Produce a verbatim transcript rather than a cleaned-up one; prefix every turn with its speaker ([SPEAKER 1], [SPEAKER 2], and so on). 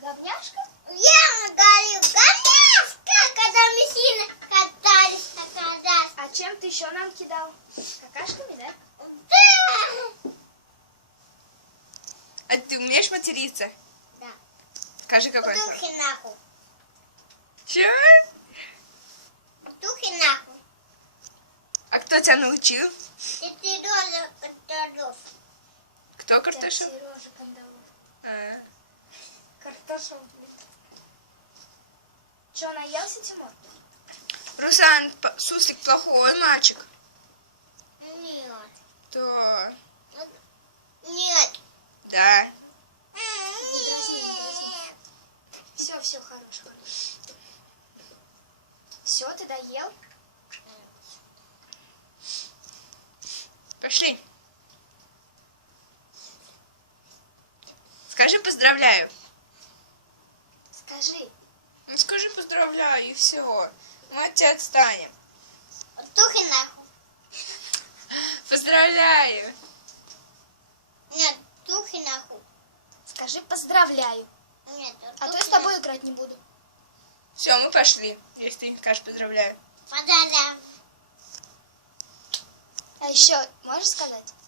[SPEAKER 1] Говняшка?
[SPEAKER 2] Я говорю, говняшка, когда мы сильно катались на коляске.
[SPEAKER 1] А чем ты еще нам кидал? Какашками, да?
[SPEAKER 2] Да.
[SPEAKER 3] А ты умеешь материться?
[SPEAKER 2] Да.
[SPEAKER 3] Скажи какой.
[SPEAKER 2] Духи нахуй.
[SPEAKER 3] Че?
[SPEAKER 2] Духи нахуй.
[SPEAKER 3] А кто тебя научил?
[SPEAKER 2] Это Сережа Картошов.
[SPEAKER 3] Кто Картошев?
[SPEAKER 1] Сережа Кандалов.
[SPEAKER 3] А.
[SPEAKER 1] Картошев, блин. Че, наелся, Тимур?
[SPEAKER 3] Руслан, п- Суслик плохой мальчик.
[SPEAKER 2] Нет.
[SPEAKER 3] То.
[SPEAKER 2] Нет.
[SPEAKER 3] Да.
[SPEAKER 2] Нет.
[SPEAKER 1] Все, все, хорош, хорош. Все, ты доел?
[SPEAKER 3] Пошли. Скажи поздравляю.
[SPEAKER 1] Скажи.
[SPEAKER 3] Ну скажи поздравляю и все. Мы от тебя отстанем.
[SPEAKER 2] Духи нахуй.
[SPEAKER 3] Поздравляю.
[SPEAKER 2] Нет, духи нахуй.
[SPEAKER 1] Скажи поздравляю.
[SPEAKER 2] Нет,
[SPEAKER 1] А то я с тобой играть не буду.
[SPEAKER 3] Все, мы пошли. Если ты не скажешь поздравляю.
[SPEAKER 2] Поздравляю.
[SPEAKER 1] А еще можешь сказать?